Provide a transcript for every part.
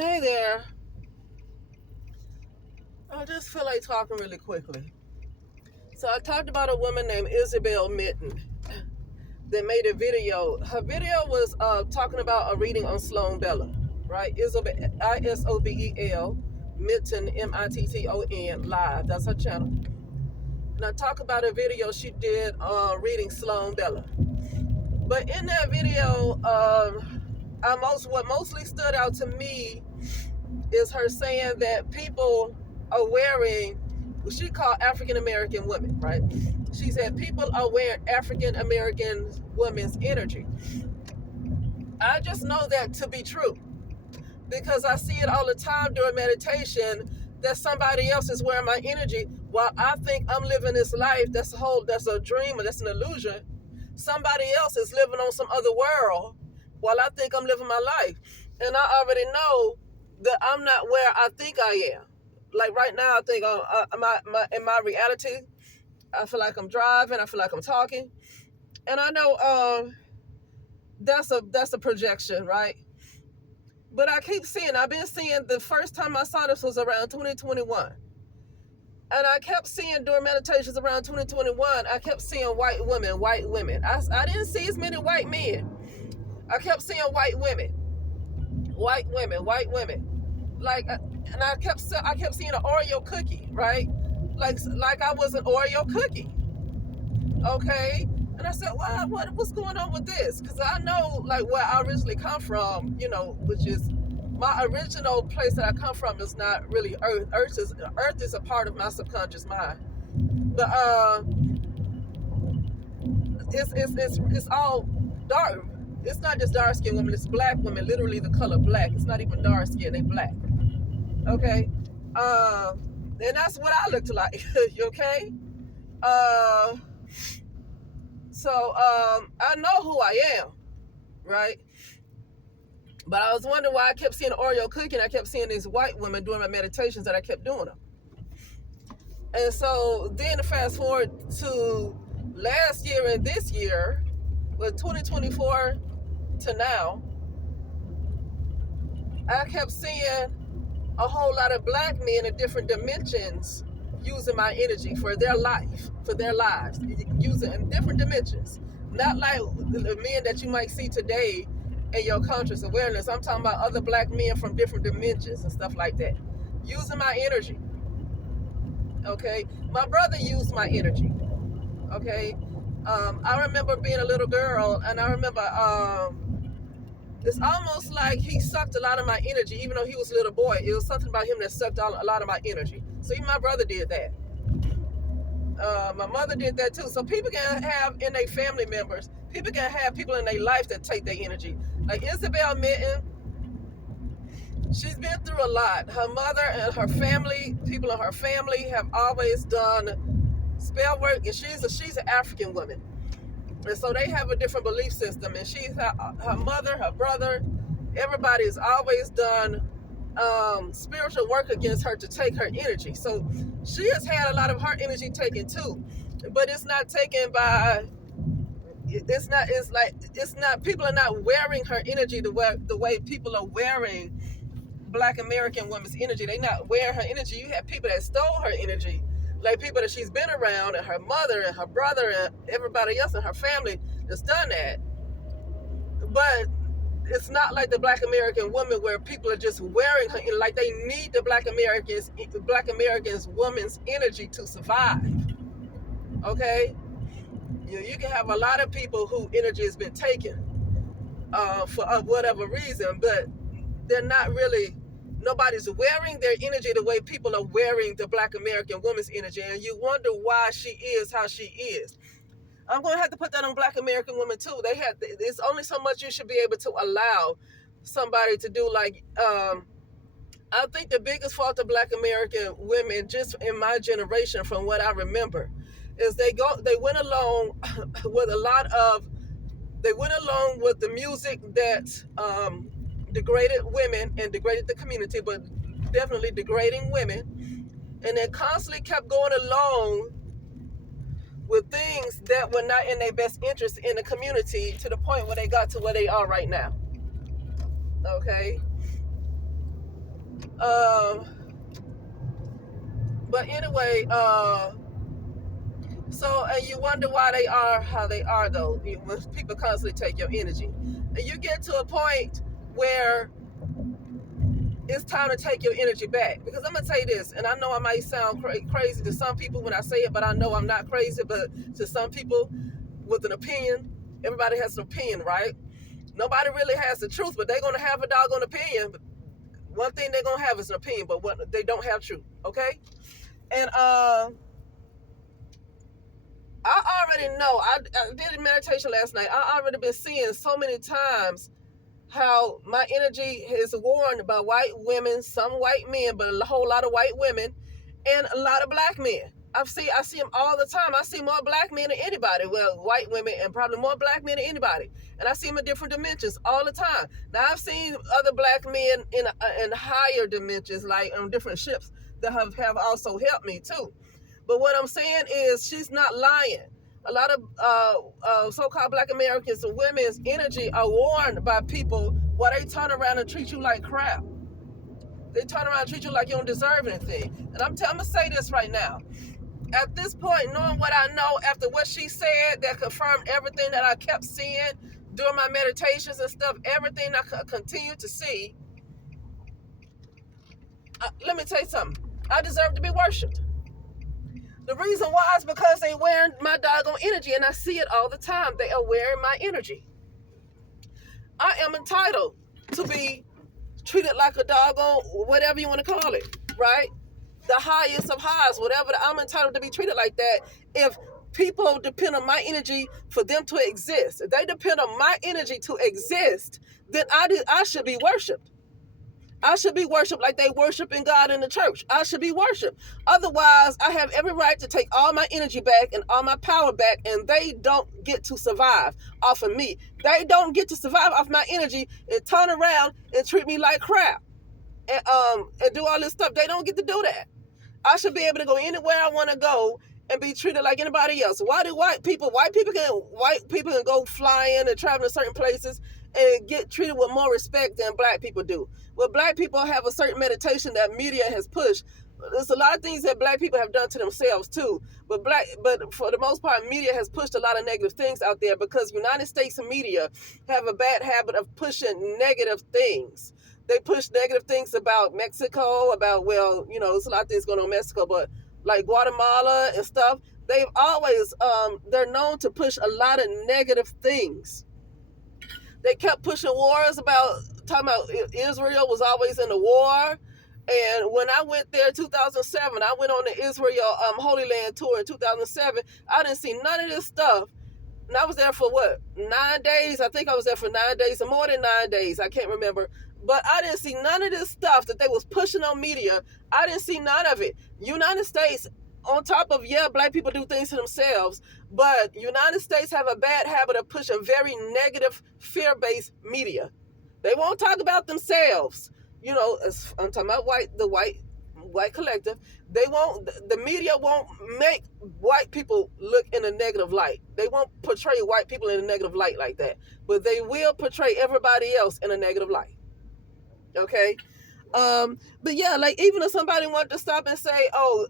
Hey there. I just feel like talking really quickly. So I talked about a woman named Isabel Mitten that made a video. Her video was talking about a reading on Sloan Bella, right? Isabel, Isobel Mitten, Mitton live. That's her channel. And I talk about a video she did reading Sloan Bella. But in that video, what mostly stood out to me is her saying that people are wearing what she called African American women, right? She said people are wearing African American women's energy. I just know that to be true because I see it all the time during meditation that somebody else is wearing my energy while I think I'm living this life that's a dream or that's an illusion. Somebody else is living on some other world while I think I'm living my life. And I already know that I'm not where I think I am. Like right now, I think in my reality, I feel like I'm driving, I feel like I'm talking. And I know that's a projection, right? But I've been seeing, the first time I saw this was around 2021. And I kept seeing during meditations around 2021, I kept seeing white women. I didn't see as many white men. I kept seeing white women. Like, and I kept seeing an Oreo cookie, right? Like I was an Oreo cookie. Okay. And I said, well, what's going on with this? Because I know, like, where I originally come from, which is my original place that I come from is not really Earth. Earth is a part of my subconscious mind. But it's all dark. It's not just dark skinned women, it's black women, literally the color black. It's not even dark skin, they black. Okay. And that's what I looked like. Okay. So I know who I am, right? But I was wondering why I kept seeing Oreo cookie and I kept seeing these white women doing my meditations that I kept doing them. And so then to fast forward to last year and this year, with 2024 to now, I kept seeing a whole lot of black men in different dimensions using my energy for their lives, using in different dimensions. Not like the men that you might see today in your conscious awareness. I'm talking about other black men from different dimensions and stuff like that, using my energy. Okay, my brother used my energy. Okay, I remember being a little girl, and I remember it's almost like he sucked a lot of my energy, even though he was a little boy. It was something about him that sucked a lot of my energy. So even my brother did that. My mother did that too. So people can have in their family members, people can have people in their life that take their energy. Like Isabel Mitten, she's been through a lot. Her mother and her family, people in her family have always done spell work, and she's an African woman. And so they have a different belief system. And her mother, her brother, everybody's always done spiritual work against her to take her energy. So she has had a lot of her energy taken too. But it's not taken by, people are not wearing her energy the way people are wearing Black American women's energy. They not wearing her energy. You have people that stole her energy, like people that she's been around, and her mother and her brother and everybody else in her family that's done that. But it's not like the Black American woman where people are just wearing her, like they need the Black Americans woman's energy to survive. Okay, you can have a lot of people whose energy has been taken for whatever reason, but they're not really. Nobody's wearing their energy the way people are wearing the Black American woman's energy, and you wonder why she is how she is. I'm going to have to put that on Black American women too. There's only so much you should be able to allow somebody to do. Like, I think the biggest fault of Black American women, just in my generation, from what I remember, is they went along with the music that degraded women and degraded the community, but definitely degrading women, and they constantly kept going along with things that were not in their best interest in the community, to the point where they got to where they are right now. Okay, Um, but anyway, so, and you wonder why they are how they are, though, when people constantly take your energy. And you get to a point where it's time to take your energy back. Because I'm going to tell you this, and I know I might sound crazy to some people when I say it, but I know I'm not crazy. But to some people with an opinion, everybody has an opinion, right? Nobody really has the truth, but they're going to have a doggone opinion. One thing they're going to have is an opinion, but what they don't have truth, okay? And I already know. I did a meditation last night. I already been seeing so many times how my energy is worn by white women, some white men, but a whole lot of white women, and a lot of black men. I see them all the time. I see more black men than anybody. Well, white women and probably more black men than anybody. And I see them in different dimensions all the time. Now I've seen other black men in higher dimensions, like on different ships, that have also helped me too. But what I'm saying is, she's not lying. A lot of so-called black Americans and women's energy are worn by people while they turn around and treat you like crap. They turn around and treat you like you don't deserve anything. And I'm going to say this right now. At this point, knowing what I know after what she said, that confirmed everything that I kept seeing during my meditations and stuff, everything I continue to see, let me tell you something. I deserve to be worshipped. The reason why is because they wearing my doggone energy, and I see it all the time. They are wearing my energy. I am entitled to be treated like a doggone, whatever you want to call it, right? The highest of highs, whatever. I'm entitled to be treated like that. If people depend on my energy for them to exist, if they depend on my energy to exist, then I should be worshipped. I should be worshipped like they worshiping God in the church. I should be worshipped. Otherwise, I have every right to take all my energy back and all my power back, and they don't get to survive off of me. They don't get to survive off my energy and turn around and treat me like crap and do all this stuff. They don't get to do that. I should be able to go anywhere I want to go and be treated like anybody else. Why do white people can go flying and travel to certain places and get treated with more respect than black people do? Well, black people have a certain meditation that media has pushed. There's a lot of things that black people have done to themselves too, but for the most part, media has pushed a lot of negative things out there because United States media have a bad habit of pushing negative things. They push negative things about Mexico, about, well, there's a lot of things going on in Mexico, but like Guatemala and stuff, they've always, they're known to push a lot of negative things. They kept pushing wars talking about Israel was always in a war. And when I went there in 2007, I went on the Israel Holy Land tour in 2007. I didn't see none of this stuff. And I was there for 9 days? I think I was there for 9 days, or more than 9 days. I can't remember. But I didn't see none of this stuff that they was pushing on media. I didn't see none of it. United States, on top of, black people do things to themselves, but United States have a bad habit of pushing very negative, fear-based media. They won't talk about themselves. I'm talking about the white collective. The media won't make white people look in a negative light. They won't portray white people in a negative light like that. But they will portray everybody else in a negative light. Okay? But yeah, like even if somebody wanted to stop and say, I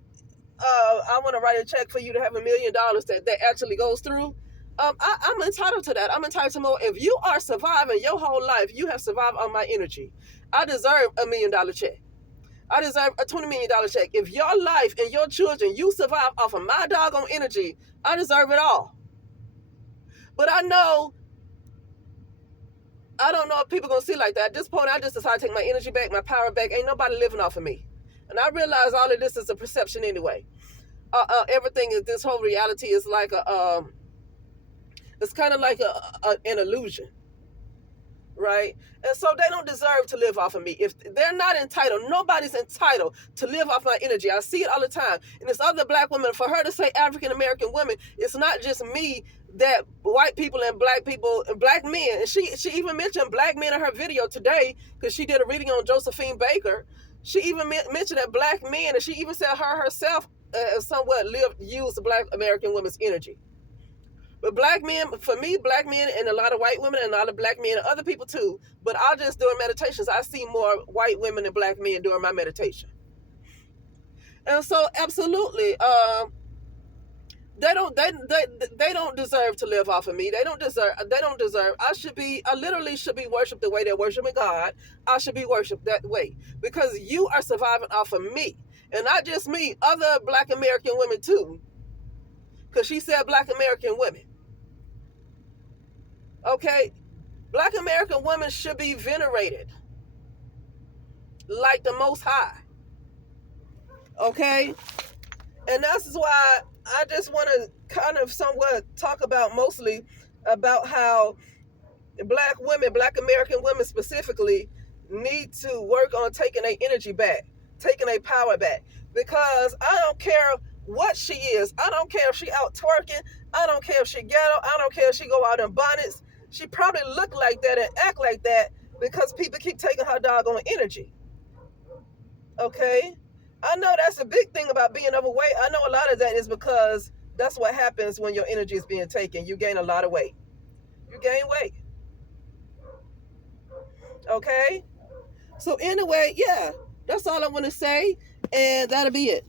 want to write a check for you to have $1 million that actually goes through, I'm entitled to that. I'm entitled to more. If you are surviving your whole life, you have survived on my energy. I deserve $1 million check. I deserve a $20 million check. If your life and your children, you survive off of my doggone energy, I deserve it all. But I don't know if people are going to see it like that. At this point, I just decided to take my energy back, my power back. Ain't nobody living off of me. And I realize all of this is a perception anyway. Everything is, this whole reality is like it's kind of like an illusion. Right? And so they don't deserve to live off of me. If they're not entitled, nobody's entitled to live off my energy. I see it all the time. And it's other black women. For her to say African American women, it's not just me, that white people and black people and black men. And she even mentioned black men in her video today, because she did a reading on Josephine Baker. She even mentioned that black men, and she even said her herself somewhat used black American women's energy. But black men, for me, black men and a lot of white women and a lot of black men and other people too. But I just during meditations, I see more white women and black men during my meditation. And so absolutely, they don't deserve to live off of me. They don't deserve I literally should be worshipped the way they're worshiping God. I should be worshipped that way. Because you are surviving off of me. And not just me, other black American women too. Because she said black American women. Okay? Black American women should be venerated like the Most High. Okay? And that's why I just want to kind of somewhat talk about mostly about how black women, black American women specifically, need to work on taking their energy back, taking their power back. Because I don't care what she is. I don't care if she out twerking. I don't care if she ghetto. I don't care if she go out in bonnets. She probably look like that and act like that because people keep taking her doggone energy. Okay? I know that's a big thing about being overweight. I know a lot of that is because that's what happens when your energy is being taken. You gain a lot of weight. You gain weight. Okay? So anyway, yeah, that's all I want to say. And that'll be it.